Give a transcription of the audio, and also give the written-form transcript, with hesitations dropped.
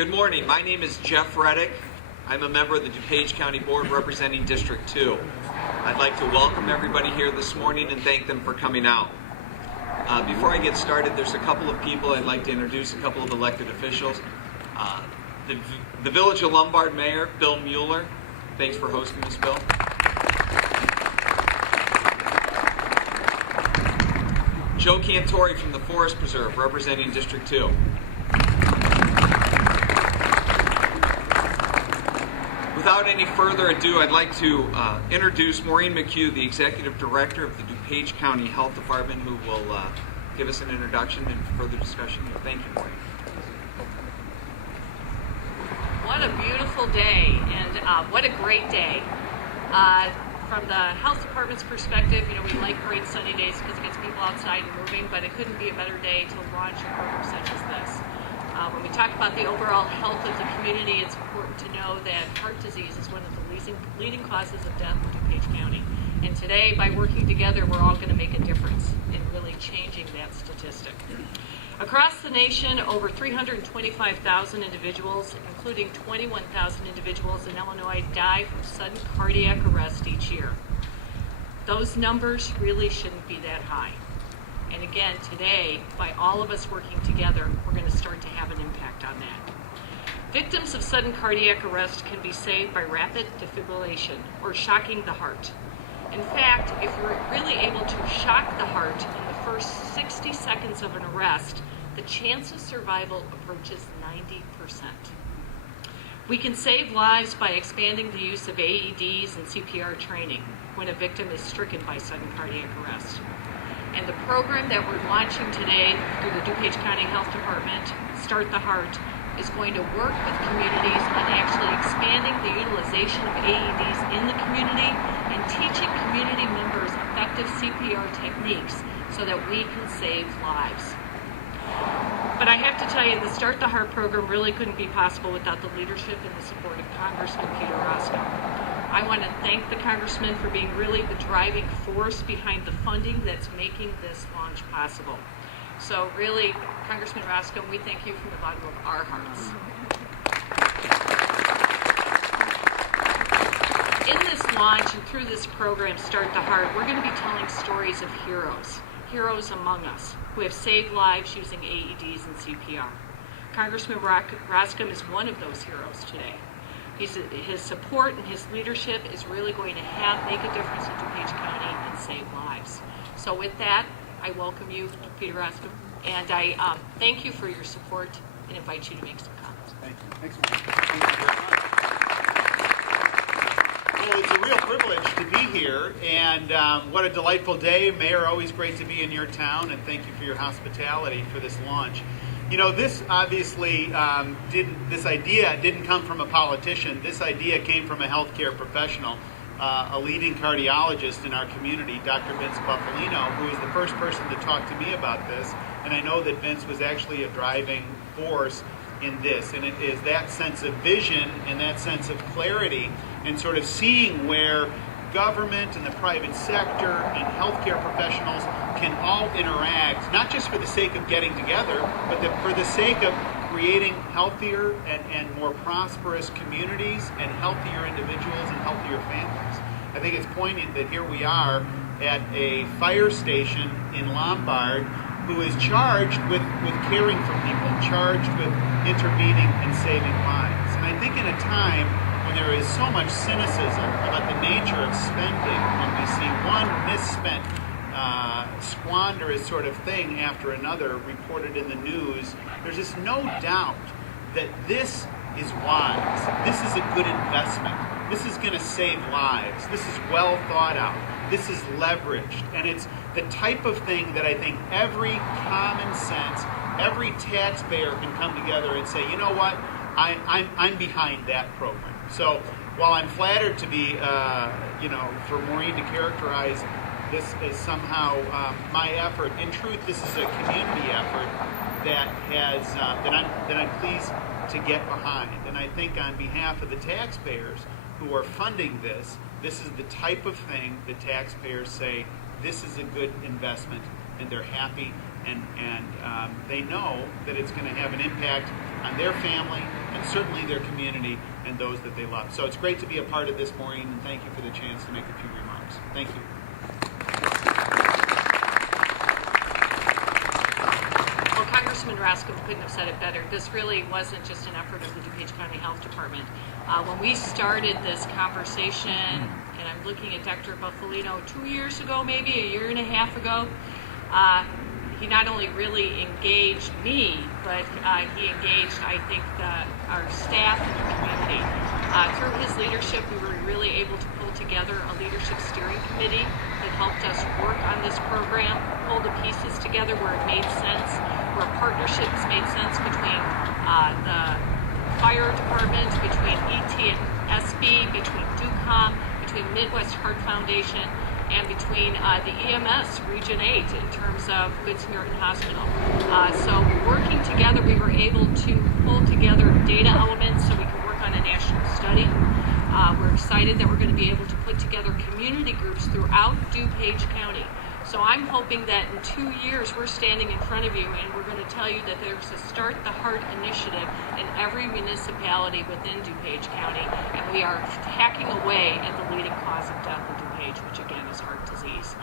Good morning. My name is Jeff Reddick. I'm a member of the DuPage County Board representing District 2. I'd like to welcome everybody here this morning and thank them for coming out. Before I get started, there's a couple of people I'd like to introduce, a couple of elected officials. The Village of Lombard Mayor, Bill Mueller. Thanks for hosting this, Bill. Joe Cantori from the Forest Preserve, representing District 2. Without any further ado, I'd like to introduce Maureen McHugh, the Executive Director of the DuPage County Health Department, who will give us an introduction and further discussion. Thank you, Maureen. What a beautiful day, and what a great day. From the health department's perspective, we like great sunny days because it gets people outside and moving, but it couldn't be a better day to launch a program such as this. When we talk about the overall health of the community, it's important to know that heart disease is one of the leading causes of death in DuPage County. And today, by working together, we're all going to make a difference in really changing that statistic. Across the nation, over 325,000 individuals, including 21,000 individuals in Illinois, die from sudden cardiac arrest each year. Those numbers really shouldn't be that high. And again, today, by all of us working together, we're going to start to have an impact on that. Victims of sudden cardiac arrest can be saved by rapid defibrillation, or shocking the heart. In fact, if we're really able to shock the heart in the first 60 seconds of an arrest, the chance of survival approaches 90%. We can save lives by expanding the use of AEDs and CPR training when a victim is stricken by sudden cardiac arrest. And the program that we're launching today through the DuPage County Health Department, Start the Heart, is going to work with communities on actually expanding the utilization of AEDs in the community and teaching community members effective CPR techniques so that we can save lives. But I have to tell you, the Start the Heart program really couldn't be possible without the leadership and the support of Congressman Peter Roskam. I want to thank the Congressman for being really the driving force behind the funding that's making this launch possible. So really, Congressman Roskam, we thank you from the bottom of our hearts. In this launch and through this program, Start the Heart, we're going to be telling stories of heroes among us who have saved lives using AEDs and CPR. Congressman Roskam is one of those heroes today. His support and his leadership is really going to make a difference in DuPage County and save lives. So with that, I welcome you, Peter Roskam, and I thank you for your support and invite you to make some comments. Thank you. Thanks, Well, it's a real privilege to be here, and what a delightful day. Mayor, always great to be in your town, and thank you for your hospitality for this launch. This obviously this idea didn't come from a politician. This idea came from a healthcare professional, a leading cardiologist in our community, Dr. Vince Buffalino, who was the first person to talk to me about this. And I know that Vince was actually a driving force in this. And it is that sense of vision and that sense of clarity and sort of seeing where government and the private sector and healthcare professionals can all interact, not just for the sake of getting together, but for the sake of creating healthier and more prosperous communities and healthier individuals and healthier families. I think it's poignant that here we are at a fire station in Lombard who is charged with caring for people, charged with intervening and saving lives. And I think in a time when there is so much cynicism about the nature of spending, when we see one misspent squanderous sort of thing after another reported in the news, there's just no doubt that this is wise. This is a good investment. This is going to save lives. This is well thought out. This is leveraged. And it's the type of thing that I think every common sense, every taxpayer can come together and say, you know what, I'm behind that program. So while I'm flattered to be, for Maureen to characterize this as somehow my effort, in truth, this is a community effort that I'm pleased to get behind. And I think on behalf of the taxpayers who are funding this is the type of thing that taxpayers say, this is a good investment, and they're happy, and they know that it's going to have an impact on their family and certainly their community and those that they love. So it's great to be a part of this morning, and thank you for the chance to make a few remarks. Thank you. Well, Congressman Roskam couldn't have said it better. This really wasn't just an effort of the DuPage County Health Department. When we started this conversation, and I'm looking at Dr. Buffalino 2 years ago, maybe a year and a half ago, he not only really engaged me, but he engaged, I think, our staff and the community. Through his leadership, we were really able to pull together a leadership steering committee that helped us work on this program, pull the pieces together where it made sense, where partnerships made sense between the fire department, between ET and SB, between DuCom, between Midwest Heart Foundation, and between the EMS Region 8 in terms of Good Samaritan Hospital. So working together, we were able to pull together data elements so we could work on a national study. We're excited that we're going to be able to put together community groups throughout DuPage County. So I'm hoping that in 2 years we're standing in front of you and we're going to tell you that there's a Start the Heart initiative in every municipality within DuPage County, and we are hacking away at the leading cause of death in DuPage, which again is heart disease.